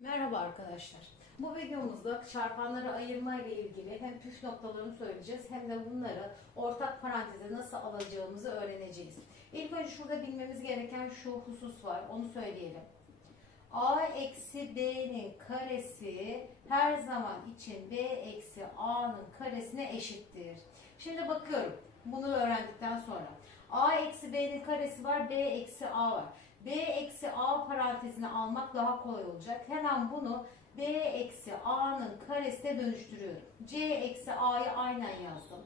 Merhaba arkadaşlar. Bu videomuzda çarpanları ayırma ile ilgili hem püf noktalarını söyleyeceğiz hem de bunları ortak paranteze nasıl alacağımızı öğreneceğiz. İlk önce şurada bilmemiz gereken şu husus var. Onu söyleyelim. A eksi B'nin karesi her zaman için B eksi A'nın karesine eşittir. Şimdi bakıyorum bunu öğrendikten sonra. A eksi B'nin karesi var, B eksi A var. B eksi A parantezine almak daha kolay olacak. Hemen bunu B eksi A'nın karesine dönüştürüyorum. C eksi A'yı aynen yazdım.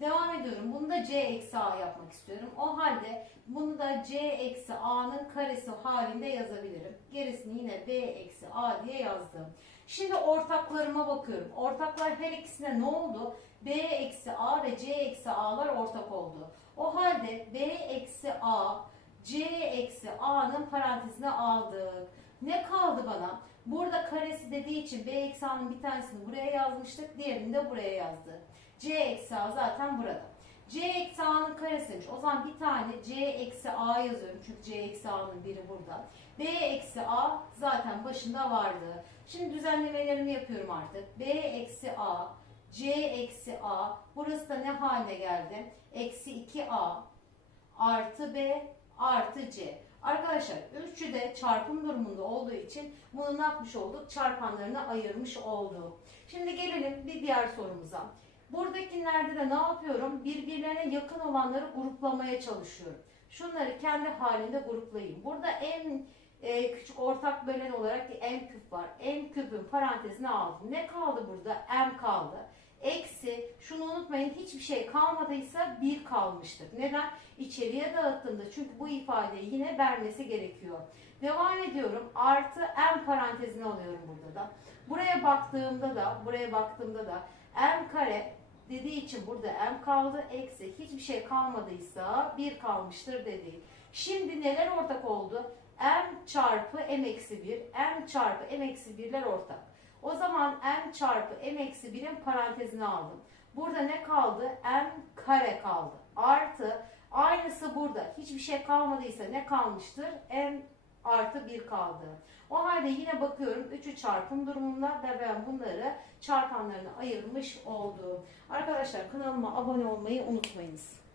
Devam ediyorum. Bunu da C eksi A yapmak istiyorum. O halde bunu da C eksi A'nın karesi halinde yazabilirim. Gerisini yine B eksi A diye yazdım. Şimdi ortaklarıma bakıyorum. Ortaklar her ikisine ne oldu? B eksi A ve C eksi A'lar ortak oldu. O halde B eksi A C eksi A'nın parantezine aldık. Ne kaldı bana? Burada karesi dediği için B eksi A'nın bir tanesini buraya yazmıştık. Diğerini de buraya yazdı. C eksi A zaten burada. C eksi A'nın karesiymiş. O zaman bir tane C eksi A yazıyorum. Çünkü C eksi A'nın biri burada. B eksi A zaten başında vardı. Şimdi düzenlemelerimi yapıyorum artık. B eksi A, C eksi A. Burası da ne haline geldi? Eksi 2A artı B artı C. Arkadaşlar üçü de çarpım durumunda olduğu için bunu ne yapmış olduk? Çarpanlarına ayırmış olduk. Şimdi gelelim bir diğer sorumuza. Buradakilerde de ne yapıyorum? Birbirlerine yakın olanları gruplamaya çalışıyorum. Şunları kendi halinde gruplayayım. Burada en e, küçük ortak bölen olarak m küp var. m küpün parantezine aldım. Ne kaldı burada? m kaldı. Eksi, şunu unutmayın hiçbir şey kalmadıysa 1 kalmıştır. Neden? İçeriye dağıttığımda çünkü bu ifadeyi yine vermesi gerekiyor. Devam ediyorum. Artı m parantezine alıyorum burada da. Buraya baktığımda da, buraya baktığımda da m kare dediği için burada m kaldı. Eksi hiçbir şey kalmadıysa 1 kalmıştır dedi. Şimdi neler ortak oldu? m çarpı m eksi 1, m çarpı m eksi 1'ler ortak. O zaman m çarpı m eksi 1'in parantezine aldım. Burada ne kaldı? m kare kaldı. Artı aynısı burada. Hiçbir şey kalmadıysa ne kalmıştır? m artı 1 kaldı. O halde yine bakıyorum 3'ü çarpım durumunda ve ben bunları çarpanlarına ayırmış oldum. Arkadaşlar kanalıma abone olmayı unutmayınız.